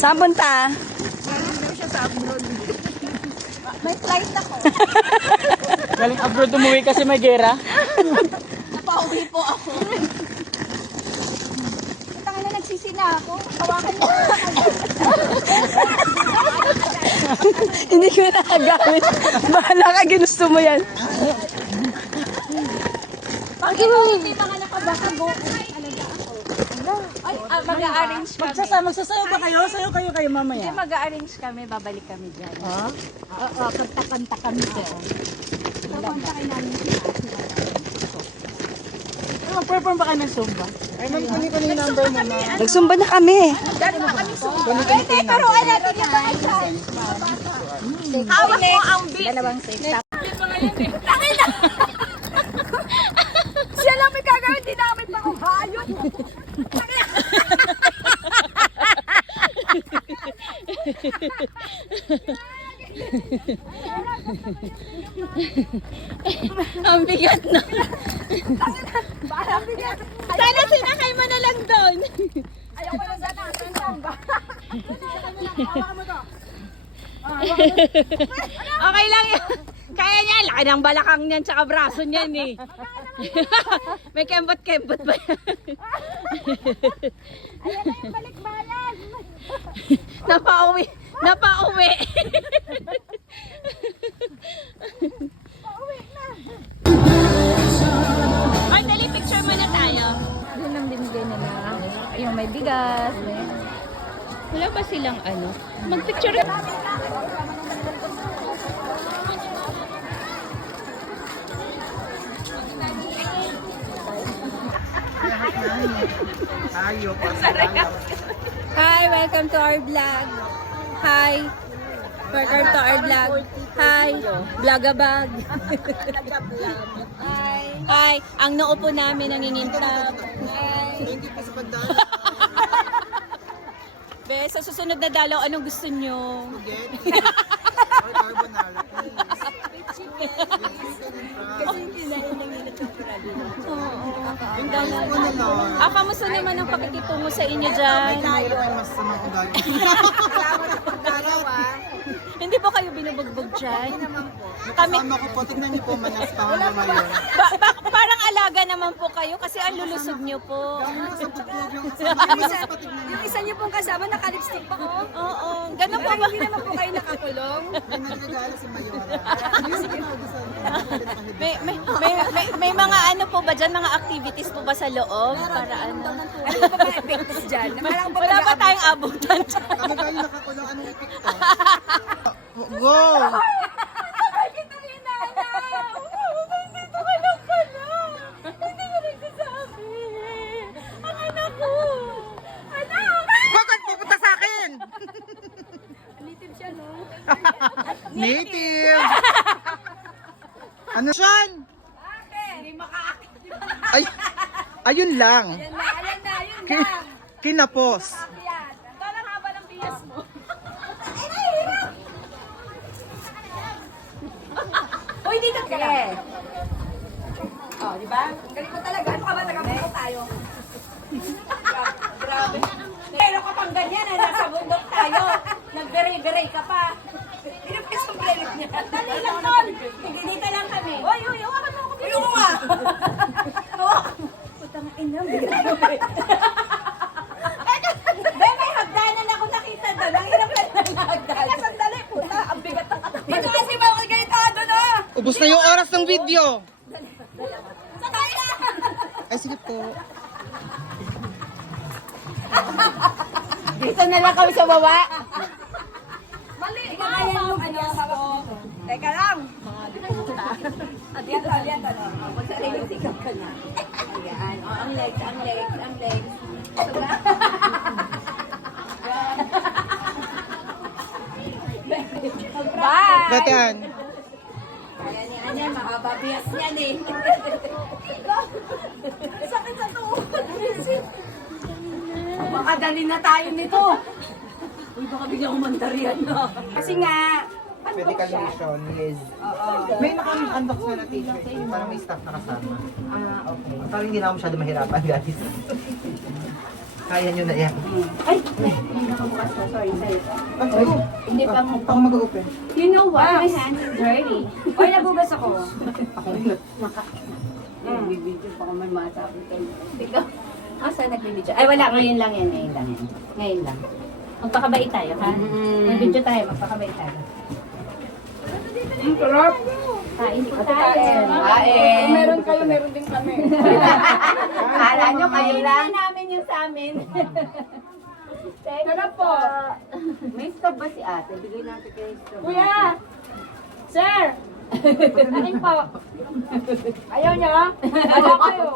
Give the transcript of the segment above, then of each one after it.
Saan punta? Galing daw siya sa abroad. May flight ako. Galing abroad umuwi kasi may gera. Napauwi po ako. Tanga na nagsisi na ako. Hawakan mo. Hindi ko nakagamit. Bahala ka, ginusto mo yan. Pag ito hindi mga nakabakago, alaga ako. Ay, mag-a-arrange kami. Magsasayaw ba kayo? Sayaw kayo mamaya. Hindi, mag-a-arrange kami. Babalik kami dyan. Kanta-kanta kami dyan. Kukontakin namin siya. Mag-perform ba kayo ng Zumba? Ay, kunin ko na yung number mo na. Nagsumba na kami. Dahil pa kami sumba. Hindi, turuan natin yung mga isa. Hawak mo ang beat. Dalawang safe. Siya lang may gagawin, di namin pa kung hayot. Ang bigat na. Parang bigat. Sana sinakay mo na lang doon. Ayaw ko lang sana ang samba. Okay lang yan. Kaya niya, laki ng balakang niyan tsaka braso niyan eh. May kembot-kembot ba yan? Ayan na yung balikbayan. Napauwi. Napauwi. Ay, dali, picture muna tayo. Yun ang binigay nila. Yung may bigas. Wala ba silang ano? Mag-picture. Hi, welcome to our vlog. Hi. Welcome to our vlog. Hi. Vlogabag. Hi. Hi. Ang noo po namin nangingintab. Hi. Be, sa susunod na dalaw, anong gusto nyo? Kamusta naman ang pakikitungo sa inyo dyan? Hindi ba kayo binubugbog dyan? Kami, Kasama ko po, tignan niyo po manas pa hanggang ngayon. parang alaga naman po kayo kasi ang lulusog nyo po. Yung isa niyo pong kasama, naka-lipstick pa ko. Oo, ganun po ba? Hindi naman po kayo nakakulong. May nagregalo si Mayora. May mga ano po ba dyan, mga activities po ba sa loob? Para ano? Ano pa ba epektos dyan? Wala ba tayong abutan dyan? Ano ba yung nakakulong? Anong epekto? Go! Kita rin na Nandito ka lang pala. Hindi ka nagsasabi. Ang anak ko. Anak! Bakit pupunta sa akin? Native siya, no? Native! Ano siyan? Hindi makaakit. Ay, ayun lang. Ayan na. Kinapos. Ayan. Parang haba ng bias mo. Uy, dito ka lang. Oh, di ba? Ang galing mo talaga. Ano ka ba? Nagkabuto tayo. Grabe. Pero kapag ganyan, nasa bundok tayo. Nag-beret-beret ka pa. Hindi pa yung sombrero niya. Dali lang nun. Nagdidita lang kami. Uy, hawakan mo ako. Uy, oo nga. Putang ina, bigat mo. Dahil may hagdanan ako nakita doon. Ang hirap lang ng hagdanan. Teka, sandali, puta. Ang bigat ng katawan. Dito kasi mga gaitado na. Ubus na yung oras ng video. Sakay na. Ay, sige po. Dito na lang kami sa baba. Mali. Kaya yung ano ko. Teka lang. Adiyan to. Pag sa rin, sikap ka na. Ayan. Ang legs. Bye! Gatan. Ayan yan, makababiyas yan eh. Sakit sa tuhod. Baka dali na tayo nito. Uy, baka biglang umandarian na. Kasi nga, Medical mission, yes. May naka-unbox na t-shirt para may staff na kasama. okay. Para hindi na ako masyado mahirapan, guys. Kaya nyo na yan. Ay, may nakabukas na. Sorry, sa'yo. Hindi pa mo. Ako mag-open. You know what? My hands is dirty. Oy, nabugas ako. Nagbibidyo pa kung may masabi kayo. Ikaw? Saan nagbibidyo? Ay, wala. Ngayon lang yan. Ngayon lang. Magpakabait tayo, ha? Nagbidyo tayo. Magpakabait tayo. Ang sarap. Kain po tayo. Kain. Kung meron kayo, meron din kami. Kala nyo kayo lang. namin yung sa amin. Sarap po. May stop ba si ate? Bigay natin kayo stop. Kuya! Sir! Akin po. Ayaw niya? Ayaw kayo.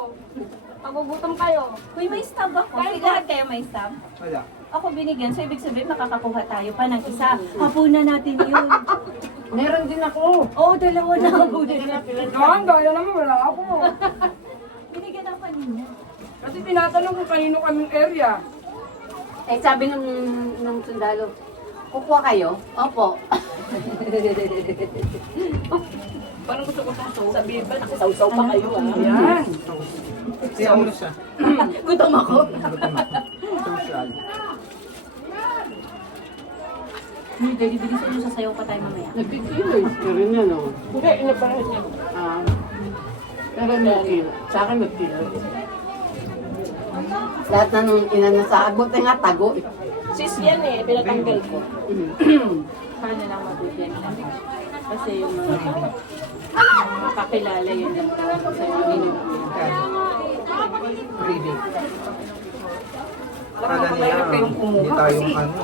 Pagugutom kayo. Uy, may stop ako. Kasi lahat kayo may stop. Wala. Ako binigyan, so ibig sabihin makakakuha tayo pa ng isa. Hapunan natin yun. Meron din ako. Oo, dalawa na hapunan natin. Ang gaya naman, wala ako. Binigyan ako kanina. Kasi tinatanong kung kanino kaming area. Eh, sabi nung sundalo, kukuha kayo? Opo. Parang gusto ko sabihin ba? Sausaw pa kayo, Yan. Kaya mo siya. Gutom ako. Social. Dali, bilisan nyo, sasayaw pa tayo mamaya. Nagkikilos ka rin yan, oh. Hindi, inapahan niya. Ah. Pero nagkilo. Sa akin nagkilo. Lahat na nung inano sa akin, buti nga tago eh. Sis yan eh, pinatanggal ko. Paano lang mabigyan lang? Kasi yung mga kakilala yun lang sa mga ginagawa. Reading. Akala nila, hindi tayong ano.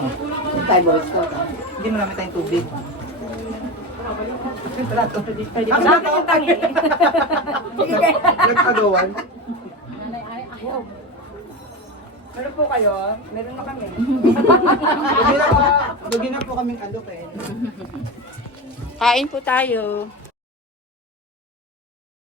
Tayo boys ko. Hindi marami tayong tubig. Pwede ba natin yung tangi? Nagkagawan. Meron po kayo? Meron na kami. Lagi na po kaming alok eh. Kain po tayo.